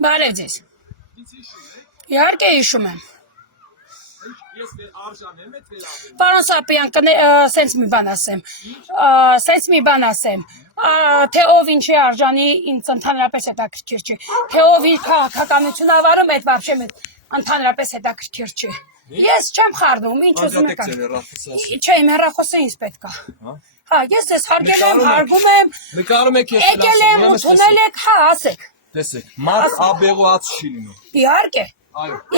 Բարև ձեզ։ Իհարկե հիշում եմ։ Պարոն Սապյան, սենց մի բան ասեմ, թե ով ինչի արժանի ինձ ընդհանրապես հետաքրքիր չի, թե ով իր քաղաքականություն ավարում այդ вообще ընդհանրապես հետաքրքիր չի։ Ես չեմ խառնում, ինչ ուզում եք ան։ Չէ, իմ հեռախոսը ինձ պետք է։ Հա, ես ես հարգել եմ, հարգում եմ։ Նկարում եք ես եկել եմ, ընդունել եք, հա, ասեք։ Տեսեք, մարդ աբեղուած չի լինում։ Իհարկե։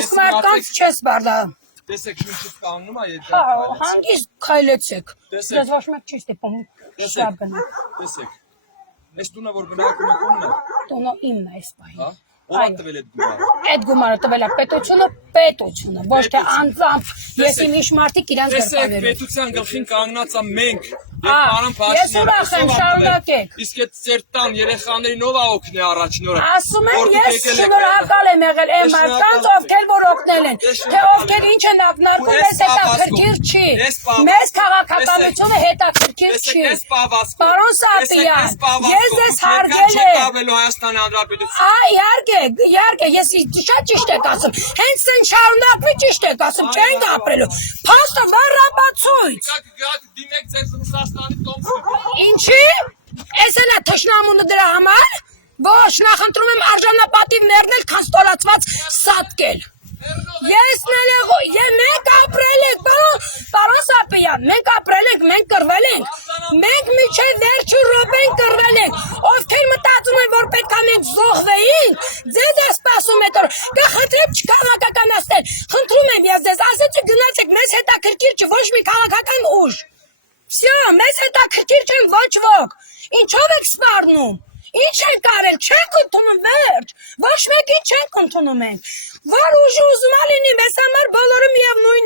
Իսկ մարդկանց չես բարձրանում։ Տեսեք, ինչից կանգնում է եթե Հա, հանգիստ քայլեցեք։ Դες ոչ մեկ չի ստիպում շապ գնալ։ Տեսեք։ Այս տունը որ բնակում եք ումն է։ Տունը իմն է այս պահին։ Հա։ Ո՞վ է տվել այդ գումարը։ Այդ գումարը տվել է պետությունը, ոչ թե անձամբ ես իմ իշ մարդիկ իրանց Տեսեք, գրպաներում։ պետության գլխին կանգնած է մենք։ Ես ուրախ եմ, շարունակեք։ Իսկ այդ ծեր տան երեխաներին ով է օգնի առաջին օրը։ Ասում եմ, ես շնորհակալ եմ եղել այն մարդկանց, ովքեր որ օգնել են, թե ովքեր ինչ են ակնարկում, մեզ հետաքրքիր չի։ Մեզ քաղաքականությունը հետաքրքիր չի։ Պարոն Սապյան, ես ձեզ հարգել եմ։ Հայաստանի Հանրապետություն։ Իհարկե, ես շատ ճիշտ եք ասում։ Հենց այն շարունակվի ճիշտ եք ասում, չենք ապրելու։ Փաստը վառաբացույց։ Դիմեք ձեզ Ռուսաստանի տոմսը։ Ինչի՞։ Էս էլ է թշնամունը դրա համար։ Ոչ, նախընտրում եմ արժանապատիվ ներնել, քան ստորացված սատկել։ Ես մենք ապրել ենք, պարոն Սապյան, մենք ապրել ենք, մենք կռվել ենք։ Մենք միջև վերջին րոպեն կռվել ենք։ Ովքեր մտածում են, որ պետք է մենք զոհվեինք, ձեզ է սպասում այդ օր։ Կխնդրեմ չքաղաքականացնել։ Խնդրում եմ ես ձեզ, ասեցի գնացեք, մեզ հետաքրքիր չի ոչ մի քաղաքական ուժ։ Всё, մեզ հետաքրքիր չեն ոչ ոք։ Ինչով եք սպառնում։ Ինչ ենք արել, չենք ընդունում վերջ, ոչ մեկին չենք ընդունում ենք, որ ուժը ուզում է լինի, մեզ համար բոլորը միևնույն